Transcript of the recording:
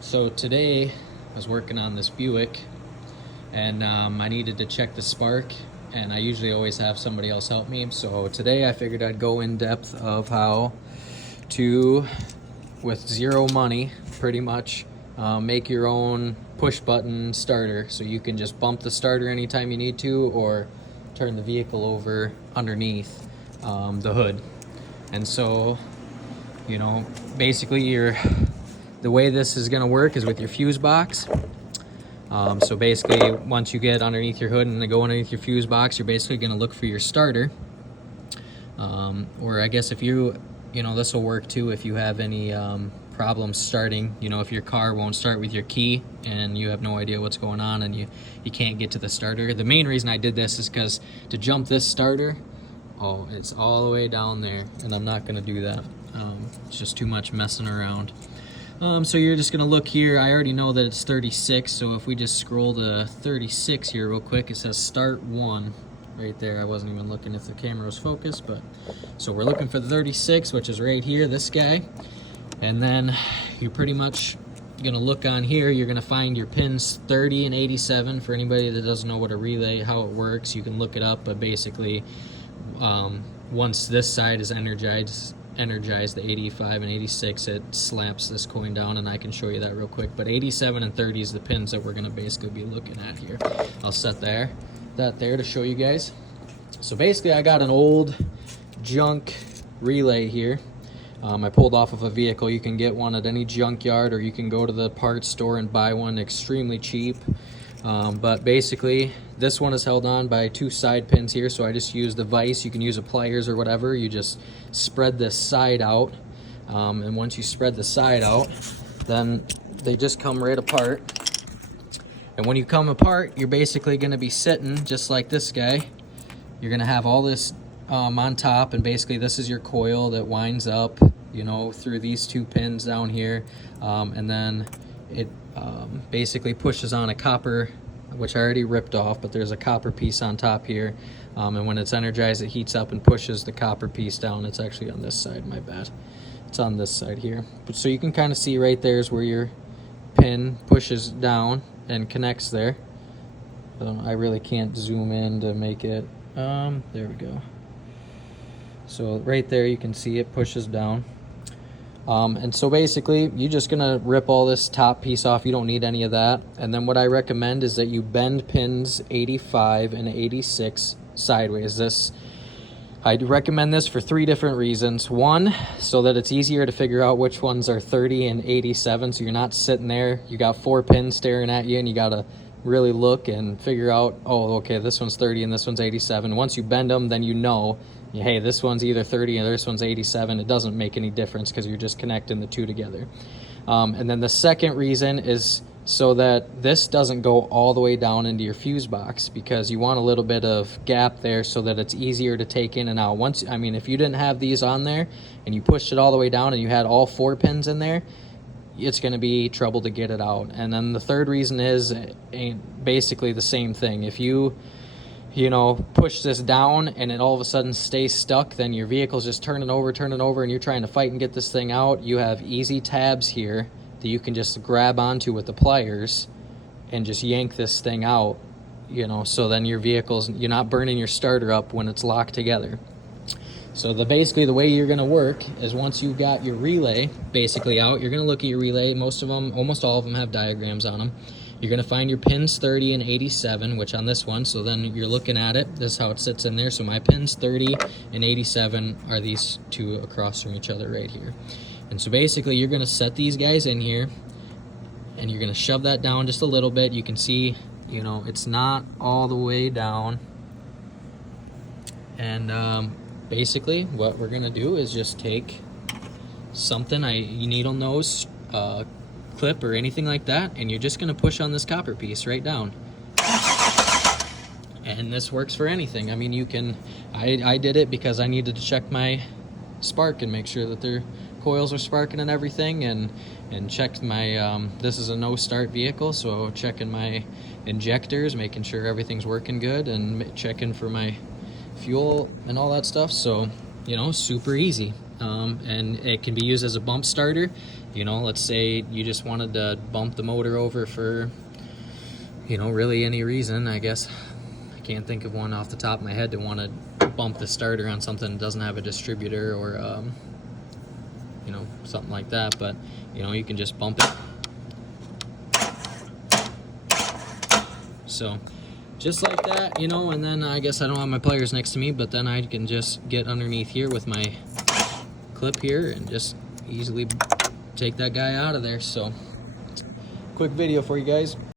So today I was working on this Buick, and I needed to check the spark, and I usually always have somebody else help me. So today I figured I'd go in depth of how to, with zero money, pretty much, make your own push button starter. So you can just bump the starter anytime you need to, or turn the vehicle over underneath the hood. And so, basically the way this is going to work is with your fuse box. So basically, once you get underneath your hood and go underneath your fuse box, you're basically going to look for your starter. Or I guess if this will work too if you have any problems starting. If your car won't start with your key and you have no idea what's going on and you can't get to the starter. The main reason I did this is because to jump this starter, it's all the way down there, and I'm not going to do that. It's just too much messing around. So you're just gonna look here. I already know that it's 36, so if we just scroll to 36 here real quick, it says start 1 right there. I wasn't even looking if the camera was focused, but so we're looking for the 36, which is right here, this guy. And then you're pretty much gonna look on here. You're gonna find your pins 30 and 87. For anybody that doesn't know what a relay, how it works, you can look it up, but basically once this side is energized, the 85 and 86, it slaps this coin down, and I can show you that real quick. But 87 and 30 is the pins that we're going to basically be looking at here. I'll set that there to show you guys. So basically I got an old junk relay here. I pulled off of a vehicle. You can get one at any junkyard, or you can go to the parts store and buy one extremely cheap. But basically this one is held on by 2 side pins here, so I just use the vise. You can use a pliers or whatever. You just spread this side out, and once you spread the side out, then they just come right apart. And when you come apart, you're basically going to be sitting just like this guy. You're going to have all this on top, and basically this is your coil that winds up through these 2 pins down here, and then it basically pushes on a copper, which I already ripped off, but there's a copper piece on top here, and when it's energized, it heats up and pushes the copper piece down. It's actually on this side, my bad. It's on this side here. But so you can kind of see right there is where your pin pushes down and connects there. I really can't zoom in to make it. There we go. So right there you can see it pushes down. And so basically you're just gonna rip all this top piece off. You don't need any of that. And then what I recommend is that you bend pins 85 and 86 sideways. I recommend this for 3 different reasons. One, so that it's easier to figure out which ones are 30 and 87, so you're not sitting there, you got 4 pins staring at you and you gotta really look and figure out, oh, okay, this one's 30 and this one's 87. Once you bend them, then hey, this one's either 30 and this one's 87. It doesn't make any difference because you're just connecting the 2 together. And then the second reason is so that this doesn't go all the way down into your fuse box, because you want a little bit of gap there so that it's easier to take in and out. If you didn't have these on there and you pushed it all the way down and you had all 4 pins in there, it's going to be trouble to get it out. And then the third reason is basically the same thing. If you push this down and it all of a sudden stays stuck, then your vehicle's just turning over, and you're trying to fight and get this thing out. You have easy tabs here that you can just grab onto with the pliers and just yank this thing out, so then you're not burning your starter up when it's locked together. So basically the way you're going to work is, once you've got your relay basically out, you're going to look at your relay. Almost all of them have diagrams on them. You're going to find your pins 30 and 87, which on this one, so then you're looking at it. This is how it sits in there. So my pins 30 and 87 are these 2 across from each other right here. And so basically you're going to set these guys in here, and you're going to shove that down just a little bit. You can see, it's not all the way down. And basically what we're going to do is just take something, needle nose, clip or anything like that, and you're just going to push on this copper piece right down. And this works for anything. I did it because I needed to check my spark and make sure that their coils are sparking and everything, and checked my this is a no start vehicle, so checking my injectors, making sure everything's working good, and checking for my fuel and all that stuff. So super easy. and it can be used as a bump starter. You know, let's say you just wanted to bump the motor over for, you know, really any reason. I guess I can't think of one off the top of my head to want to bump the starter on something that doesn't have a distributor, or you know, something like that. But you know, you can just bump it. So just like that, you know, and then I guess I don't have my pliers next to me, but then I can just get underneath here with my clip here and just easily take that guy out of there. So quick video for you guys.